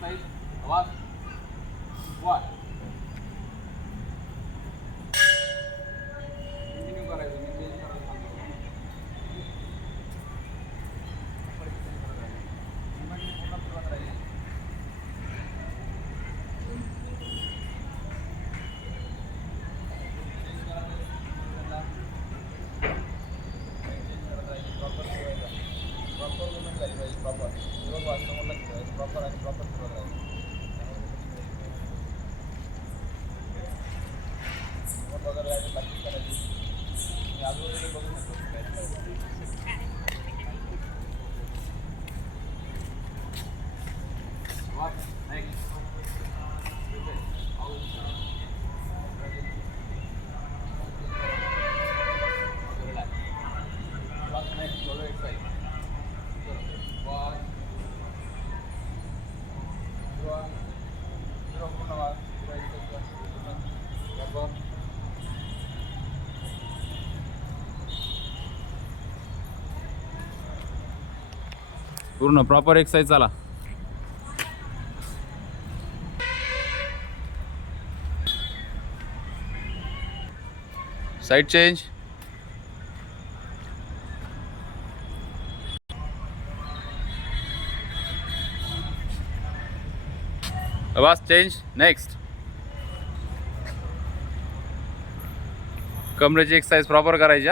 Exercise आवाज one continue करायचं मी change करायला सांगतो पूर्ण फिरवत राहील प्रॉपर मुवमेंट झाली पाहिजे प्रॉपर दिवस समोरला ठेवायचं प्रॉपर आणि प्रॉपर फिरवत राहील वगैरे जायचं प्रॅक्टिस करायची मी आजूबाजूला बघू शकतो पूर्ण प्रॉपर एक्सरसाइज चला साइड चेंज आवाज चेंज नेक्स्ट कमरेची एक्सरसाइज प्रॉपर करायची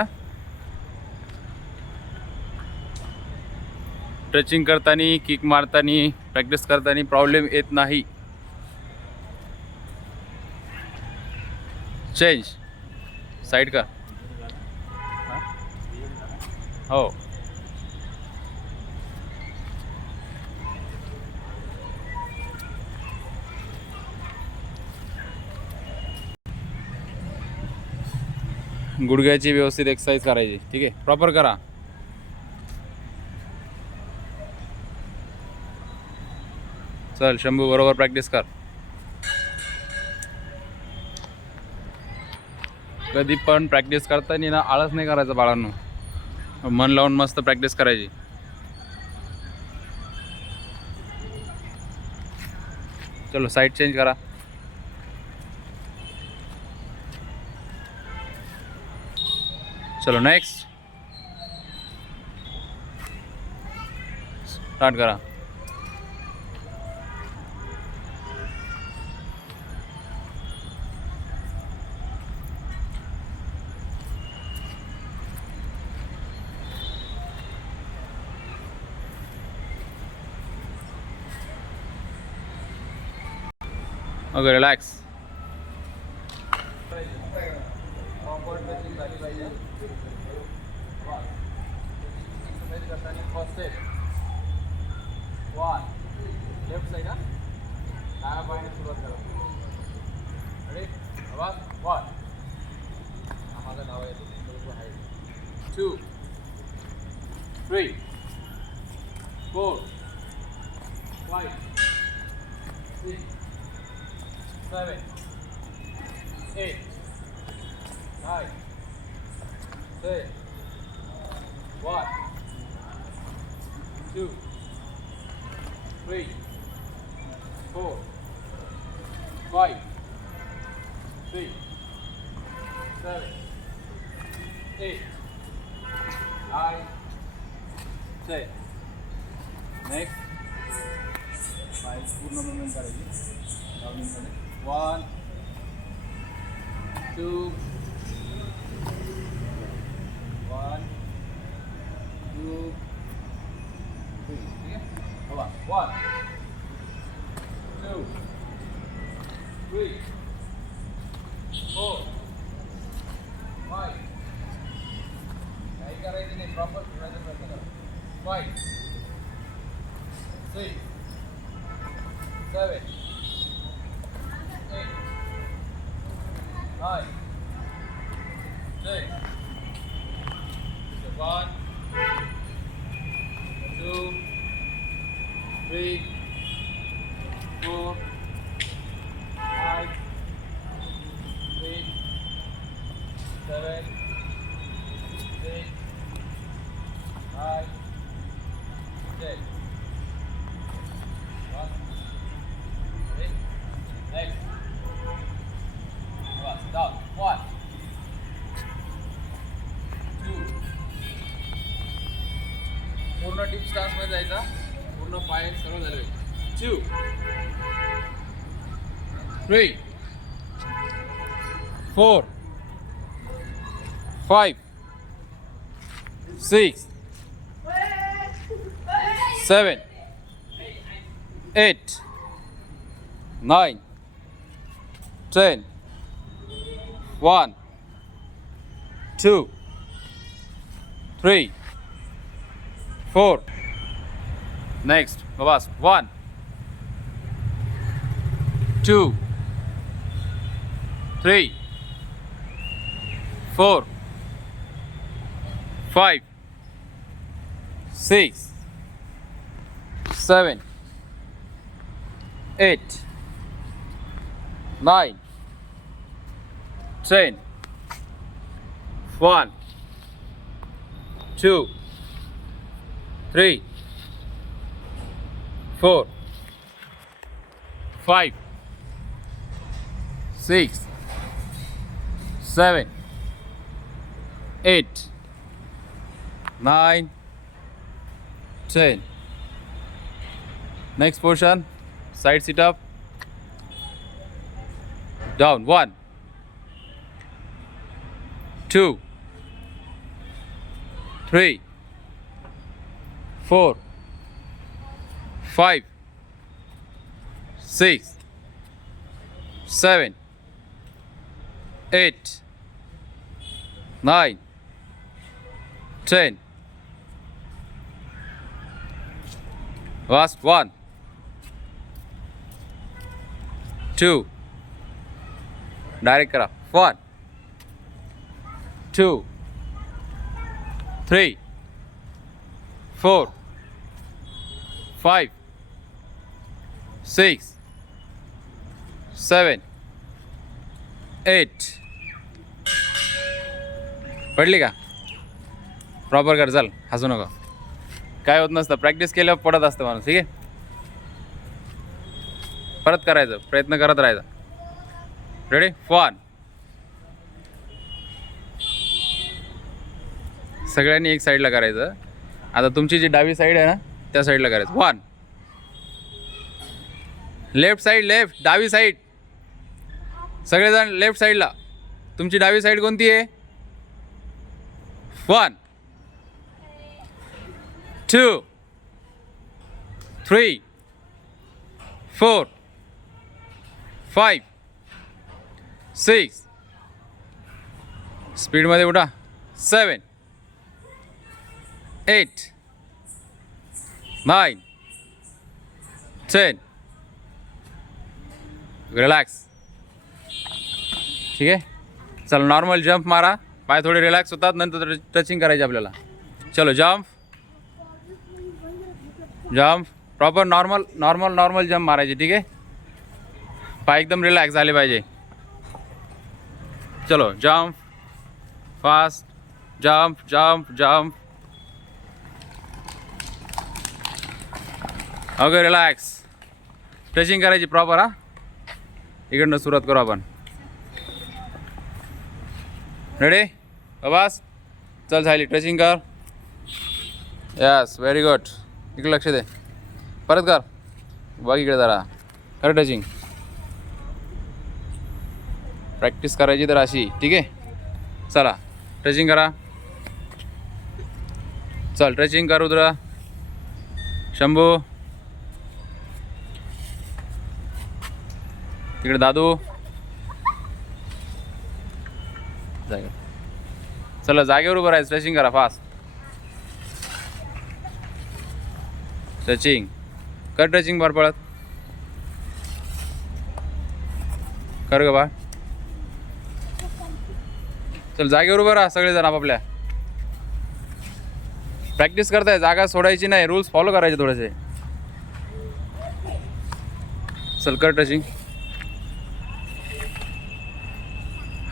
टचिंग करताना किक मारताना प्रॅक्टिस करताना प्रॉब्लेम येत नाही चेंज साइड का हो गुडघ्याची व्यवस्थित एक्सरसाइज करायची ठीक आहे प्रॉपर करा चल शंभू बरोबर प्रॅक्टिस कर कधी पण प्रॅक्टिस करताना ना आळस नाही करायचं बाळांनो मन लावून मस्त प्रॅक्टिस करायची चलो साइड चेंज करा चलो नेक्स्ट स्टार्ट करा okay relax first step one left side डाव्या पायाने सुरुवात करा रेडी आवाज वन हा माझा डावा येतो आहे 2 3 4 5 6 7 8 9 10 1 2 3 4 5 6 7 8 9 10 नेक्स्ट पूर्ण मुवमेंट करायची डाउनिंगकडे 1 2 1 2 3 ठीक है हवा 1 2 3 4 5 काही करायचं नाही प्रॉपर फिरायचा प्रयत्न करा 5 6 7 8 9 10 1 2 3 4 5 6 7 8 9 10 1 श्वासमध्ये जायचा, पूर्ण पाय सरळ झाले पाहिजे. 2 3 4 5 6 7 8 9 10 1 2 3 4 next bas 1 2 3 4 5 6 7 8 9 10 1 2 3 4 5 6 7 8 9 10. Next portion, side sit up, down 1 2 3 4 5 6 7 8 9 10. Last 1 2 direct करा 1 2 3 4 5 6 7 8 पडली का? प्रॉपर कर, चल हसू नका, काय होत नसतं, प्रॅक्टिस केल्यावर पडत असतं माणूस. ठीक आहे, परत करायचं, प्रयत्न करत राहायचा. रेडी 1 सगळ्यांनी एक साईडला करायचं. आता तुमची जी डावी साईड आहे ना त्या साईडला करायचं. 1 लेफ्ट साईड, लेफ्ट डावी साईड, सगळेजण लेफ्ट साईडला. तुमची डावी साईड कोणती आहे? 1 2 3 4 5 6 स्पीडमध्ये उठा 7 8 9 10 रिलॅक्स. ठीक आहे, चल नॉर्मल जंप मारा, पाय थोडे रिलॅक्स होतात, नंतर टचिंग करायची आपल्याला. चलो jump jump, proper normal normal normal jump मारायचे. ठीक आहे, पाय एकदम रिलॅक्स झाले पाहिजे. चलो jump fast, jump jump jump, okay relax. Touching करायची प्रॉपर. हा, इकडनं सुरुवात करू आपण. रेडी बस, चल झाली, टचिंग कर. यस व्हेरी गुड, इकडे लक्ष दे, परत कर, बघ इकडे जरा कर टचिंग. प्रॅक्टिस करायची तर अशी. ठीक आहे, चला टचिंग करा. चल टचिंग कर रुद्र, शंभू, तिकडे दादू. चला जागेवर उभं राहायचं, टचिंग करा फास्ट. टचिंग कर, टचिंग बार पळत कर ग बा. चल जागेवर उभं राहा सगळेजण आपापल्या. प्रॅक्टिस करताय, जागा सोडायची नाही, रूल्स फॉलो करायचे थोडेसे. चल कर टचिंग,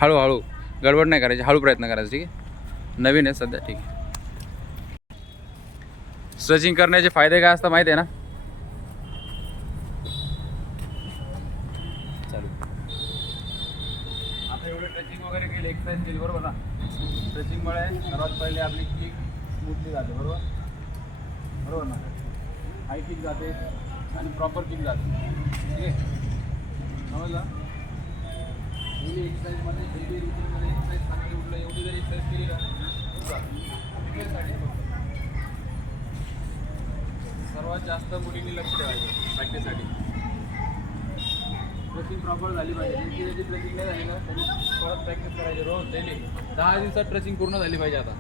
हळूहळू, गडबड नाही करायची, हळू प्रयत्न करायचा. ठीक आहे, नवीन आहे सध्या. ठीक आहे, स्ट्रेचिंग करण्याचे फायदे काय असतात माहिती आहे ना? चालू आता एवढे स्ट्रेचिंग वगैरे केले, एक्सरसाइज केली बरोबर ना. स्ट्रेचिंगमुळे सर्वात पहिले आपली किक स्मूथली जाते बरोबर. बरोबर ना. हाय किक जाते आणि प्रॉपर किक जाते. ठीक आहे, समजलं. डेली एक्सरसाइजमध्ये डेली रुटीनमध्ये एक्सरसाइज सकाळी उठलं एवढी जर एक्सरसाइज केली ना फिटनेससाठी सर्वात जास्त मुलींनी लक्ष ठेवायचं प्रॅक्टिससाठी. ट्रेसिंग प्रॉपर झाली पाहिजे. त्याची ट्रेसिंग नाही झाली ना तरी परत प्रॅक्टिस करायची रोज डेली. 10 दिवसात ट्रेसिंग पूर्ण झाली पाहिजे आता.